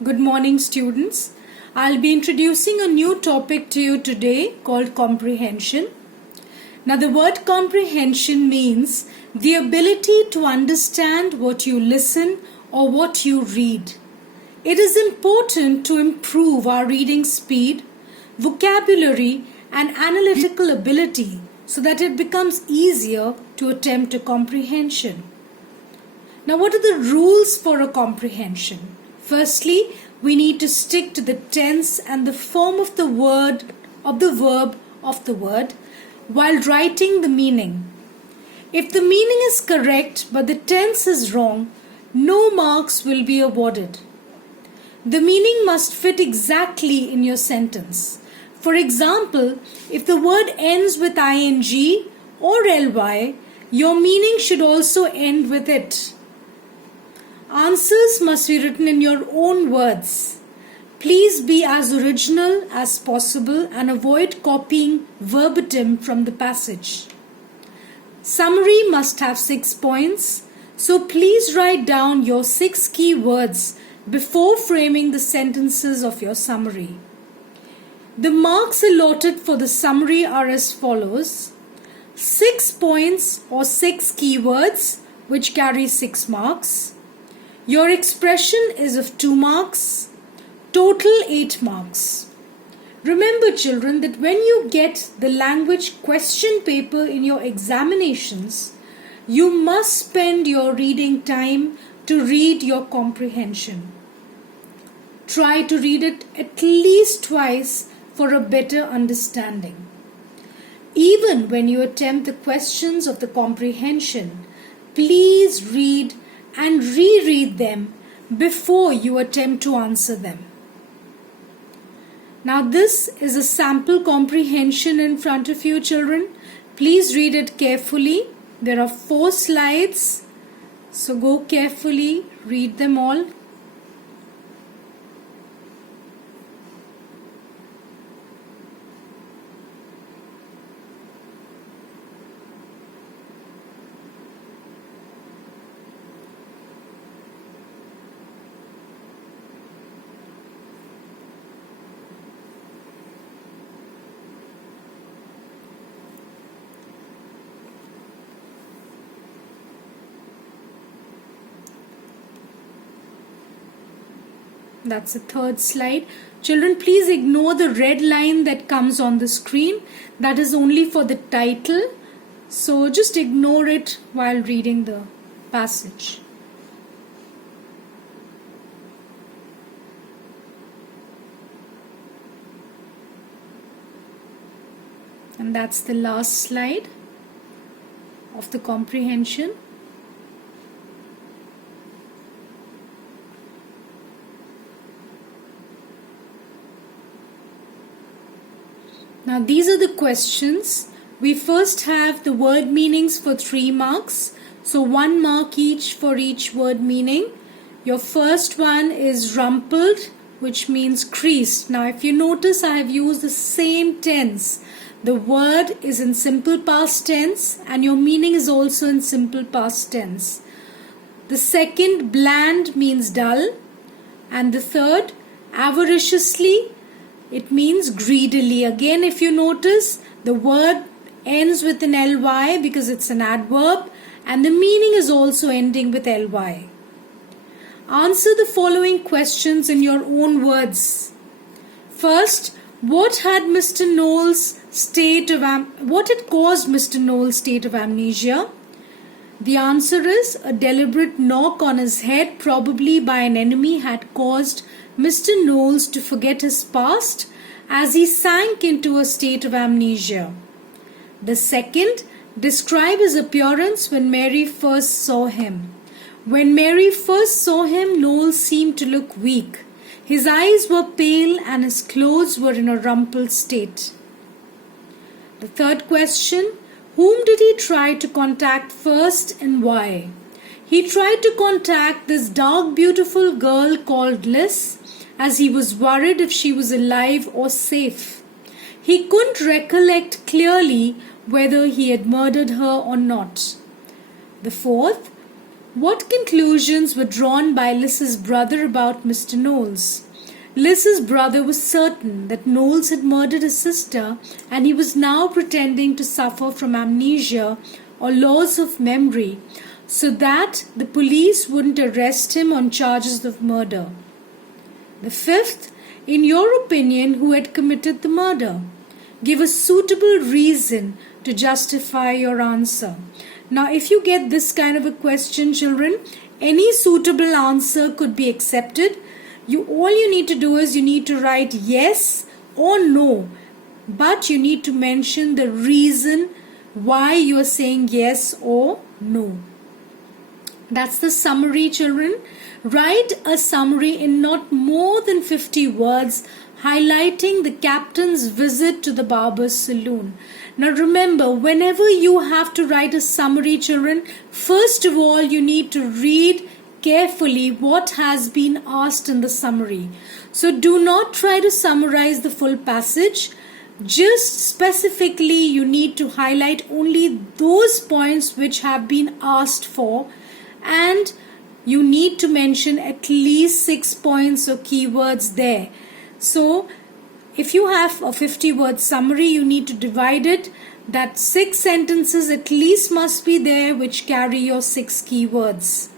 Good morning, students. I'll be introducing a new topic to you today called comprehension. Now, the word comprehension means the ability to understand what you listen or what you read. It is important to improve our reading speed, vocabulary, and analytical ability so that it becomes easier to attempt a comprehension. Now, what are the rules for a comprehension? Firstly, we need to stick to the tense and the form of the word, of the verb of the word, while writing the meaning. If the meaning is correct but the tense is wrong, no marks will be awarded. The meaning must fit exactly in your sentence. For example, if the word ends with ing or ly, your meaning should also end with it. Answers must be written in your own words. Please be as original as possible and avoid copying verbatim from the passage. Summary must have 6 points, so please write down your 6 key words before framing the sentences of your summary. The marks allotted for the summary are as follows: 6 points or 6 keywords which carry 6 marks. Your expression is of 2 marks, total 8 marks. Remember, children, that when you get the language question paper in your examinations, you must spend your reading time to read your comprehension. Try to read it at least twice for a better understanding. Even when you attempt the questions of the comprehension, please read and reread them before you attempt to answer them. Now, this is a sample comprehension in front of you, children. Please read it carefully. There are 4 slides, so go carefully, read them all. That's the 3rd slide. Children, please ignore the red line that comes on the screen. That is only for the title. So just ignore it while reading the passage. And that's the last slide of the comprehension. Now, these are the questions. We first have the word meanings for 3 marks. So 1 mark each for each word meaning. Your first one is rumpled, which means creased. Now, if you notice, I have used the same tense. The word is in simple past tense and your meaning is also in simple past tense. The second, bland, means dull. And the third, avariciously, it means greedily. Again, if you notice, the word ends with an ly because it's an adverb and the meaning is also ending with ly. Answer the following questions in your own words. First, what had caused Mr. Knowles' state of amnesia? The answer is a deliberate knock on his head, probably by an enemy, had caused Mr. Knowles to forget his past as he sank into a state of amnesia. The second, describe his appearance when Mary first saw him. When Mary first saw him, Knowles seemed to look weak. His eyes were pale and his clothes were in a rumpled state. The third question, whom did he try to contact first and why? He tried to contact this dark, beautiful girl called Liz, as he was worried if she was alive or safe. He couldn't recollect clearly whether he had murdered her or not. The fourth, What conclusions were drawn by Liz's brother about Mr. Knowles? Liz's brother was certain that Knowles had murdered his sister, and he was now pretending to suffer from amnesia or loss of memory so that the police wouldn't arrest him on charges of murder. The fifth, in your opinion, who had committed the murder? Give a suitable reason to justify your answer. Now, if you get this kind of a question, children, any suitable answer could be accepted. All you need to do is you need to write yes or no, but you need to mention the reason why you are saying yes or no. That's the summary, children. Write a summary in not more than 50 words highlighting the captain's visit to the barber's saloon. Now remember, whenever you have to write a summary, children, first of all you need to read carefully what has been asked in the summary. So do not try to summarize the full passage. Just specifically you need to highlight only those points which have been asked for, and you need to mention at least 6 points or keywords there. So if you have a 50-word summary, you need to divide it. That 6 sentences at least must be there which carry your 6 keywords.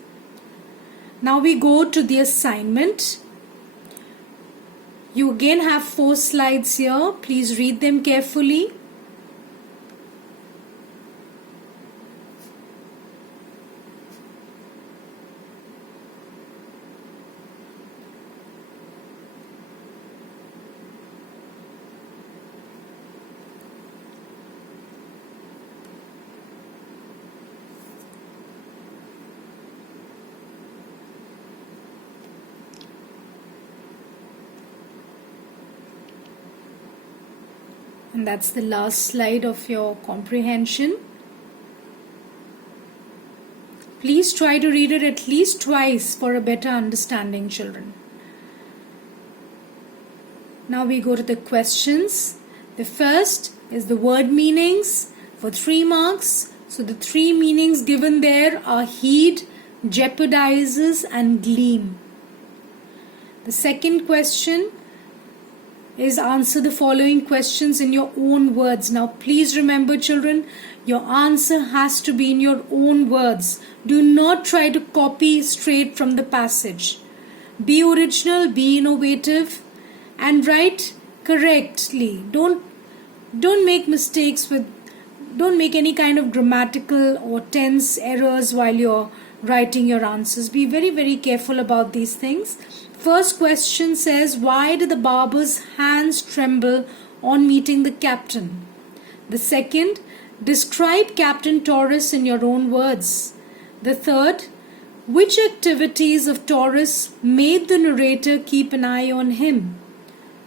Now we go to the assignment. You again have 4 slides here. Please read them carefully. And that's the last slide of your comprehension. Please try to read it at least twice for a better understanding, children. Now we go to the questions. The first is the word meanings for 3 marks. So the 3 meanings given there are heed, jeopardizes and gleam. The second question is answer the following questions in your own words. Now please remember, children, your answer has to be in your own words. Do not try to copy straight from the passage. Be original, be innovative and write correctly. Don't make mistakes don't make any kind of grammatical or tense errors while you're writing your answers. Be very, very careful about these things. First question says, why did the barber's hands tremble on meeting the captain? The second, describe Captain Torres in your own words. The third, which activities of Torres made the narrator keep an eye on him?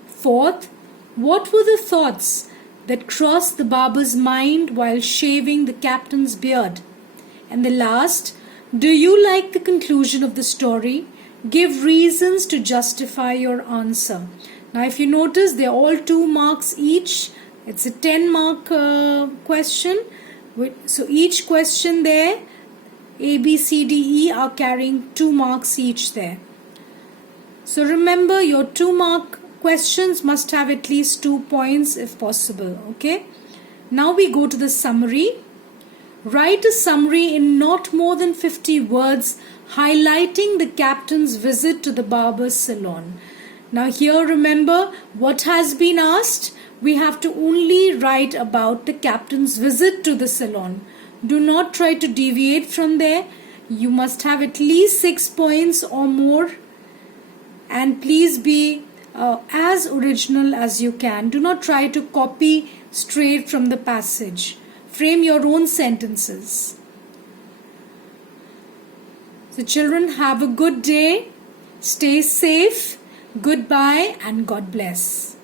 Fourth, what were the thoughts that crossed the barber's mind while shaving the captain's beard? And the last, do you like the conclusion of the story? Give reasons to justify your answer. Now if you notice, they're all 2 marks each. It's a 10-mark question. So each question there, A, B, C, D, E are carrying 2 marks each there. So remember, your 2-mark questions must have at least 2 points if possible. Okay. Now we go to the summary. Write a summary in not more than 50 words highlighting the captain's visit to the barber's salon. Now here remember what has been asked. We have to only write about the captain's visit to the salon. Do not try to deviate from there. You must have at least 6 points or more, and please be as original as you can. Do not try to copy straight from the passage. Frame your own sentences. So children, have a good day. Stay safe. Goodbye and God bless.